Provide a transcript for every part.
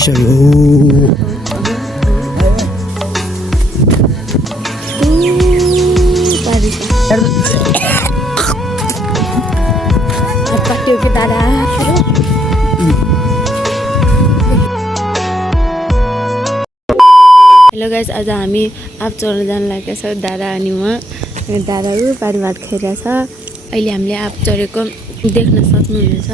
दृश्य हो। Hello guys, आज हामी आप चढ्न जान लागेका छौँ। दादा अनि म दादाहरू पानी भात खाइरहेछ। अहिले हामीले आप चढेको देख्न सक्नुहुनेछ।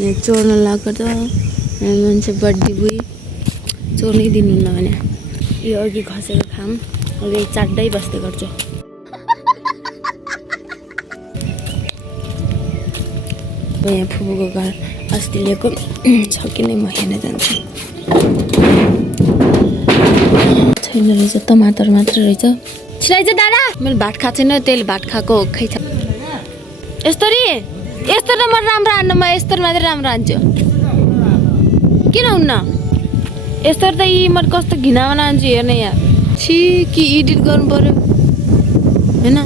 यहाँ चढ्न लागेको त मान्छे बड्डी बुई चढ्नै दिनुहुन्न भने यो अघि खसेको खाम अघि चाट्दै बस्दै गर्छु। यहाँ फुपूको घर अस्ति ल्याएको छ कि नै म हेर्न जान्छु। छैन रहेछ, टमाटर मात्र रहेछ। छिराइज दादा, मैले भात खाएको छैन, त्यसले भात खाएको खै छ। यस्तो त म राम्रो हान्न, म यस्तो मात्रै राम्रो हान्छु। किन हुन्न यस्तो त यी म कस्तो घिनामा हान्छु हेर्न। यहाँ छि कि एडिट गर्नु पर्यो होइन,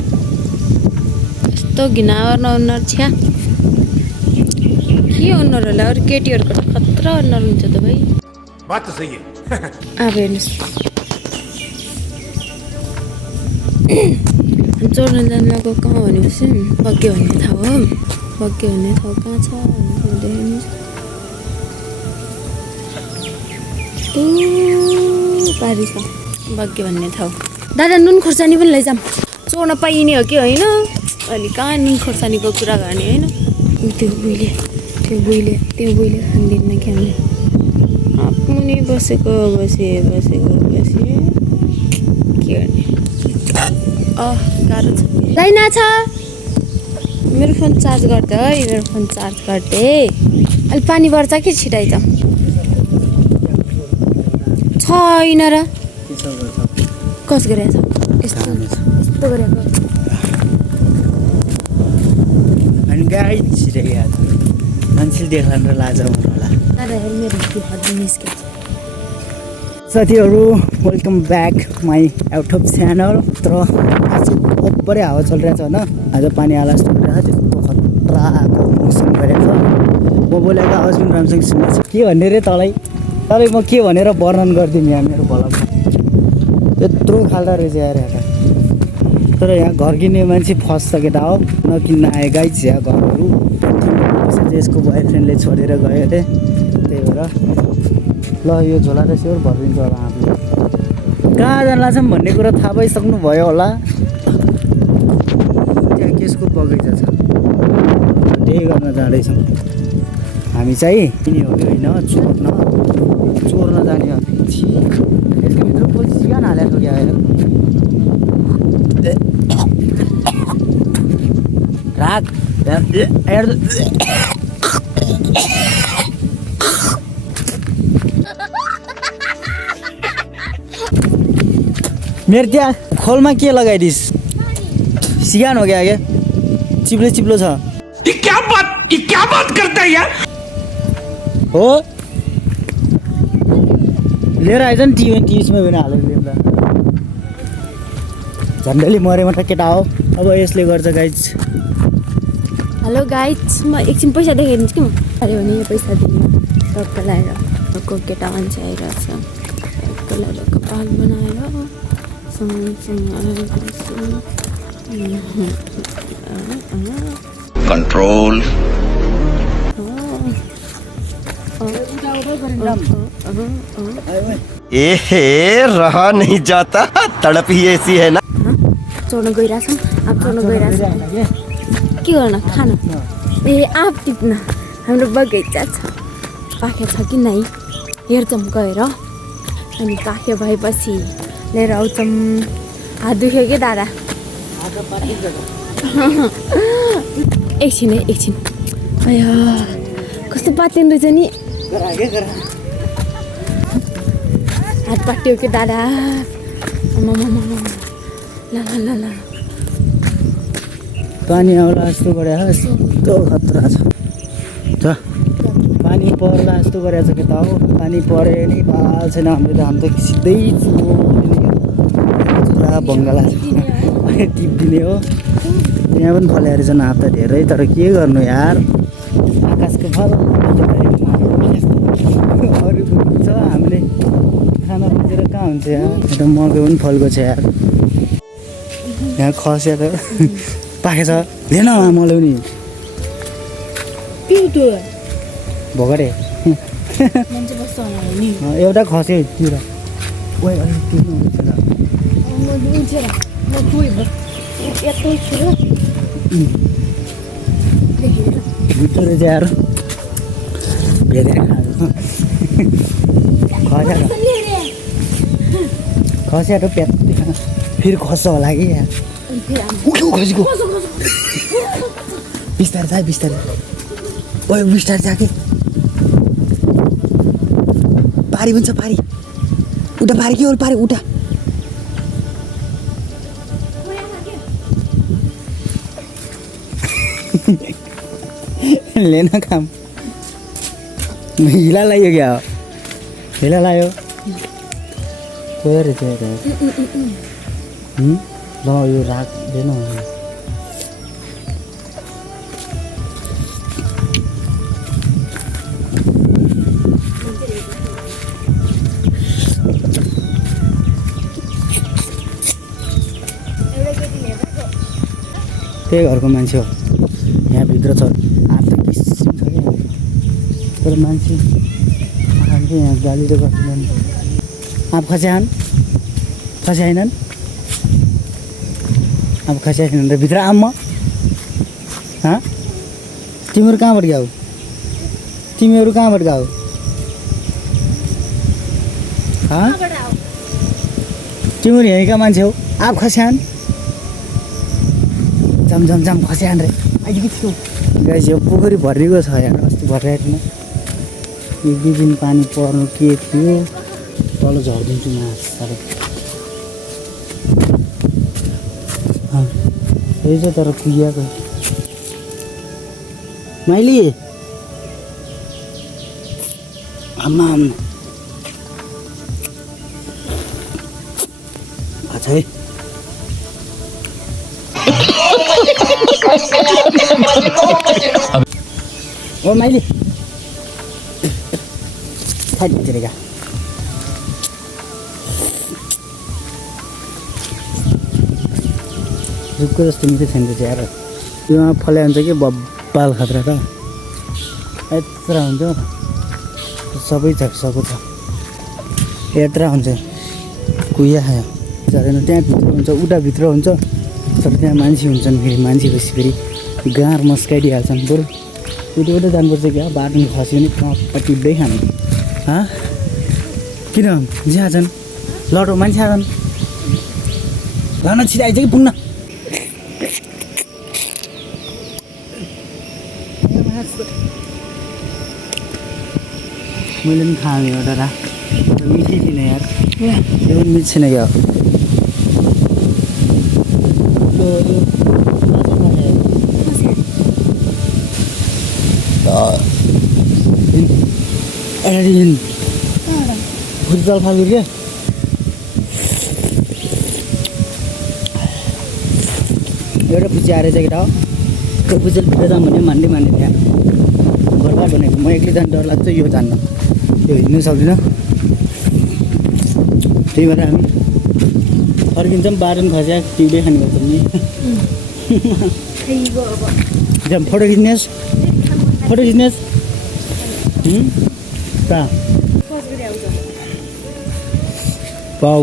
यस्तो घिनामा नहुन्न। छ्या के अनुहार होला, अरू केटीहरूको त खतरा अनुहार हुन्छ त भाइ। बात त सही है। अब हेर्नुहोस्, चढ्न जान लागेको कहाँ भनेपछि बग्यो भन्ने ठाउँ हो। बग्यो भन्ने ठाउँ कहाँ छ पारी छ बग्यो भन्ने ठाउँ। दादा नुन खोर्सानी पनि लैजाऊँ, चढ्न पाइने हो कि होइन। अनि कहाँ नुन खोर्सानीको कुरा गर्ने होइन। त्यो बुइले खाँदिन्न क्या मुनि बसेको के गर्ने। गाह्रो छ। लाइना छ, मेरो फोन चार्ज गर्दै है, मेरो फोन चार्ज गर्दै। अहिले पानी पर्छ कि छिटाइ त छैन र कस गरेछ यस्तो गरेको। अनि गाई छिराइहाल्छ, मान्छेले देख्ला र लाज आउनु होला। साथीहरू welcome back my YouTube channel. तर आज ओभरै हावा चलिरहेछ होइन। आज पानी आला जस्तो गरिरहेछ, त्यस्तो खतराको मौसम गरेको छ। म बोलेको आवाज पनि राम्रोसँग सुन्दैछ। के भन्ने रे तँलाई म के भनेर वर्णन गरिदिउँ यहाँ मेरो भलामा। त्यत्रो खाल्डा रहेछ यार यहाँ। तर यहाँ घर किन्ने मान्छे फस्छ केटा हो, नकिन्न आए गाई यहाँ घरहरू। यसको बोयफ्रेन्डले छोडेर गयो अरे, त्यही भएर ल यो झोला त स्योर भरिदिन्छ होला आफूले। कहाँ जान लाग्छौँ भन्ने कुरा थाहा पाइसक्नु भयो होला। त्यहाँ केसको बगैँचा छ, त्यही गर्न जाँदैछौँ हामी चाहिँ। किने हो कि होइन, चोर्न जाने हो। यसको भित्र पछि सिगान हालेको क्या राग मेरो त्यहाँ खोलमा के लगाइदिस्? सिगान हो क्या चिप्लो छ। ये क्या बात करता है यार? हो लिएर आइज नि टिभीमा पनि हालेर ल्याउँदा झन्डैले मरे मात्र केटा हो। अब यसले गर्छ गाइज। हेलो गाइज, म एकछिन पैसा देखाइदिन्छु कि म अरे भने यो पैसा दिनु टक्क लगाएर टक्क केटा मान्छे आइरहेछ। टक्क लगाएर कपाल बनाएर कंट्रोल। रहा नहीं जाता, तड़प ही ऐसी है ना। चढ्न गइरहेछौँ, अब चढ्न गइरहेछौँ। के गर्न खान ए आँप टिप्न। हाम्रो बगैँचा छ, पाखे छ कि नै हेर्छौँ गएर। अनि पाखे भएपछि लिएर आउँछौँ। हात दुख्यो कि दादा? एकछिन अया कस्तो पातिँदो रहेछ नि। हात पाट्यो कि दादा? ल पानी आउला जस्तो गरेर यस्तो खतरा छ। पानी पर्ला जस्तो गरेर छ केटा हो। पानी परे नि पाल छैन हाम्रो त। हामी त सिधै पुरा बङ्गाला छ टिप्दिने हो। यहाँ पनि फल्याएर छन् हात त धेरै। तर के गर्नु यार, आकाशको फल अरू छ। हामी हुन्छ यार त मकै पनि फलको छ यार यहाँ खस्या त पाकेछ लिएन मलाई पनि भोगरे एउटा खस्यो तिर ओइ अलिक तिर्नु भित्र रहेछ यार भेटेर खस्या त प्याट फेरि खस्छ होला कि यार खसेको बिस्तारै जा बिस्तारै ओइ बिस्तारै जा कि पारी पनि छ पारी उता पारी के हो पारी उता लेन काम हिला लाग्यो क्या हो हिला लाग्यो रहेछ ल यो राख्दैन त्यही घरको मान्छे हो यहाँभित्र छ आठ किसिम छ क्या तर मान्छे खान्छ यहाँ गाली त गर्दैन आँप खस्यान खस्याएनन् अब खस्याएन र भित्र आम्मा तिमीहरू कहाँबाट गयो तिमीहरू कहाँबाट गयो तिमीहरू यहीँका मान्छे हो आँप खस्यान झमझमझम खस्यान रे अहिले के थियो गाइस यो पोखरी भरिएको छ यार अस्ति भरिरहेको थिएन एक दुई दिन पानी पर्नु के थियो तल झरिदिन्छु म साह्रो यही चाहिँ तर कुहिएको माइली आम्मा अच्छा है ओ माइली थाहा तेरेगा रुखको जस्तो मिठो छैन रहेछ यार योमा फले हुन्छ कि बब्बाल खतरा त यत्रा हुन्छ सबै झक्सको छ यत्रा हुन्छ कुहिया खायो झरेन त्यहाँभित्र हुन्छ उताभित्र हुन्छ तर त्यहाँ मान्छे हुन्छन् फेरि मान्छे पछि फेरि गाँड मस्काइदिइहाल्छन् बरु उता जानुपर्छ क्या बाटोमा खस्यो भने कप्पा टिप्दै खानु किन जहाँ छन् लटो मान्छे आछन् लान छिराइछ कि पुग्न मैले पनि खाएँ एउटा मिठै थिएन यार यो पनि मिठ छैन क्या फुटबल फाल्यो क्या एउटा पुची आएर चाहिँ केटा हो त्यो पुचेल भित्र जाऊँ भने मान्दै त्यहाँ बर्बाद भनेको म एक्लै जानु डर लाग्छ यो जान्न त्यो हिँड्नु सक्दिनँ त्यही भएर हामी फर्किन्छौँ बाटो पनि खस्या टिउडै खाने गर्छौँ नि फोटो खिच्नेस् पाउ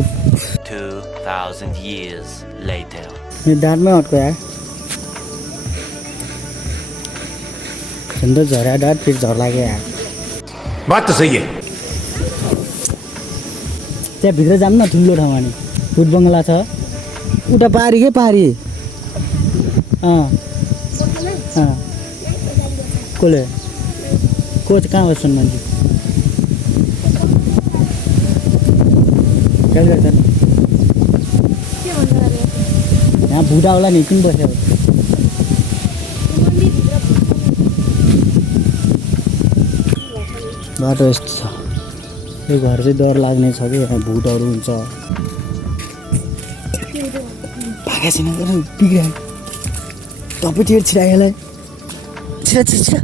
2000 years later मेरो दाँतमै अट्को यार झन् झर्या दाँत फेरि झर लाग्यो यार बात तो सही है त्यहाँभित्र जाऊँ न ठुलो ठाउँमा नि फुट बङ्गला छ उता पारी के पारी कसले को कहाँ बस्छन् मान्छे कहिले गर्छन् यहाँ भुटाउला नि किन बस्यो बाटो यस्तो छ यो घर चाहिँ डर लाग्ने छ कि यहाँ भुटहरू हुन्छ भागा छैन बिग्रियो तपाईँ तिर छिरायोलाई छिरा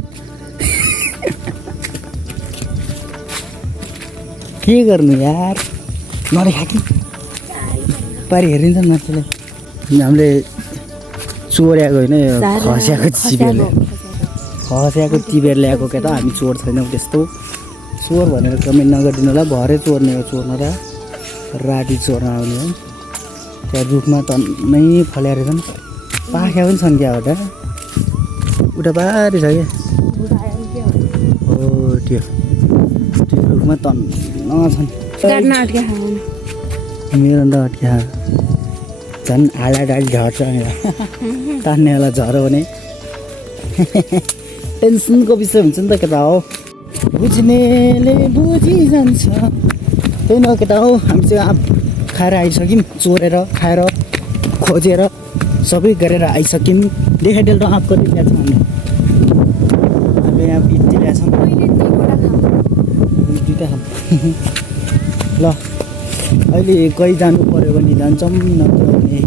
के गर्नु यार नदेखा कि पारि हेरिन्छ मान्छेले हामीले चोर्याएको होइन यो खस्याएको चिबेरले खस्याएको चिबेर ल्याएको क्या त हामी चोर छैनौँ त्यस्तो चोर भनेर कमेन्ट नगरिदिनु होला भरे चोर्ने हो चोर्न र राति चोर्न आउने हो त्यहाँ रुखमा टन्नै फल्या रहेछन् पाख्या पनि छन् क्या एउटा उता पारि छ क्या हो त्यो रुखमा टन्न छन् मेरो त अट्क्या झन् आला डाली झर्छ तान्ने बेला झऱ्यो भने टेन्सनको विषय हुन्छ नि त केटा हो बुझ्नेले बुझिजान्छ त्यही न केटा हो हामी चाहिँ खाएर आइसक्यौँ चोरेर खाएर खोजेर सबै गरेर आइसक्यौँ देखाइदेल र आँपको ल्याएको छौँ हामीले यहाँ बित्तिरहेको छौँ दुइटा खाऊँ ल अहिले कहीँ जानु पऱ्यो भने जान्छौँ नत्र भने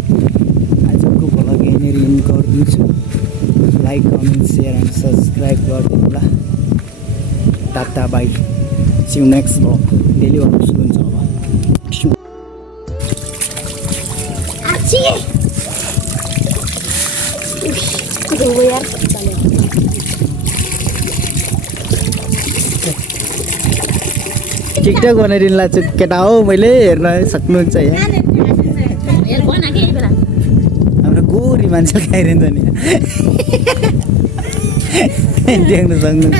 आजको भ्लग यहाँनिर इन्ड गरिदिन्छु like comment share and subscribe गरिदिनु होला tata bye see you next vlog daily vlog सुरु हुन्छ अब टिकटक बनाइदिनु लाग्छ केटा हो मैले हेर्न सक्नुहुन्छ यहाँ हाम्रो गोरी मान्छे खाइरहन्छ नि देख्न सक्नुहुन्छ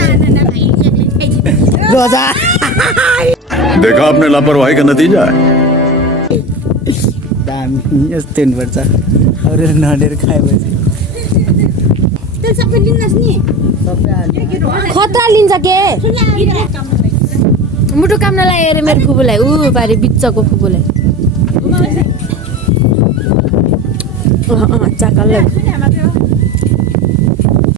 देखा आपने लापरवाही का नतीजा है दामी यस्तो हुनुपर्छ अरू नडेर खाएपछि खतरा लिन्छ के मुटु काम नलाग्यो अरे मेरो फुपूलाई ऊ पारे बिच्चको फुपूलाई चाकल